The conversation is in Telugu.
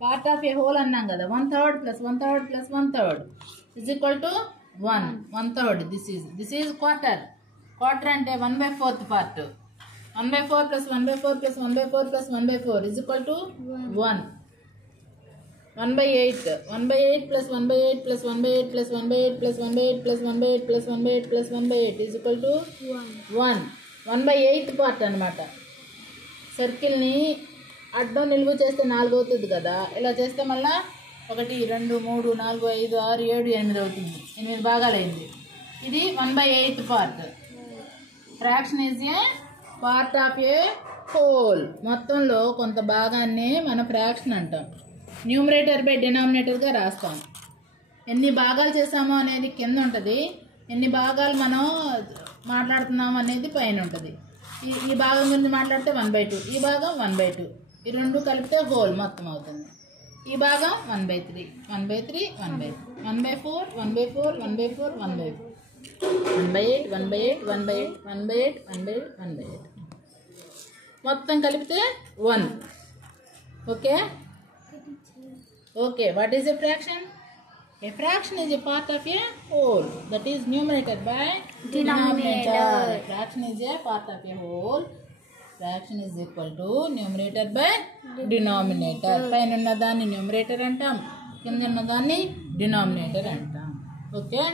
పార్ట్ ఆఫ్ ఏ హోల్ అన్నాం కదా. 1/3 + 1/3 + 1/3 is equal to 1. 1/3 this is quarter. Quarter అంటే 1/4 part. 1/4 + 1/4 + 1/4 + 1/4 is equal to 1. 1/8 1/8 + 1/8 + 1/8 + 1/8 + 1/8 + 1/8 + 1/8 + 1/8 is equal to 1. 1/8 part అన్నమాట. సర్కిల్ని అడ్డం నిలువు చేస్తే 4 అవుతుంది కదా. ఇలా చేస్తే మళ్ళీ 1 2 3 4 5 6 7 8 అవుతుంది. 8 భాగాలైంది. ఇది 1/8 part. Fraction is a part of A whole. మొత్తంలో కొంత భాగాన్ని మనం ఫ్రాక్షన్ అంటాం. న్యూమరేటర్ బై డినామినేటర్గా రాస్తాం. ఎన్ని భాగాలు చేసామో అనేది కింద ఉంటుంది, ఎన్ని భాగాలు మనం మాట్లాడుతున్నాము అనేది పైన ఉంటుంది. ఈ భాగం గురించి మాట్లాడితే 1/2, ఈ భాగం 1/2, ఈ రెండు కలిపితే హోల్ మొత్తం అవుతుంది. ఈ భాగం 1/3 1/3 1/3 1/4 1/4 1/4 1/4 1/8 1/8 1/8 1/8 1/8 1/8 మొత్తం కలిపితే 1. Okay, what is a fraction? A fraction is a part of a whole that is numerated by denominator. Fraction is a part of a whole. Fraction is equal to numerator by denominator. పైన ఉన్న దాన్ని numerator అంటాం, కింద ఉన్న దాన్ని denominator అంటాం. Okay.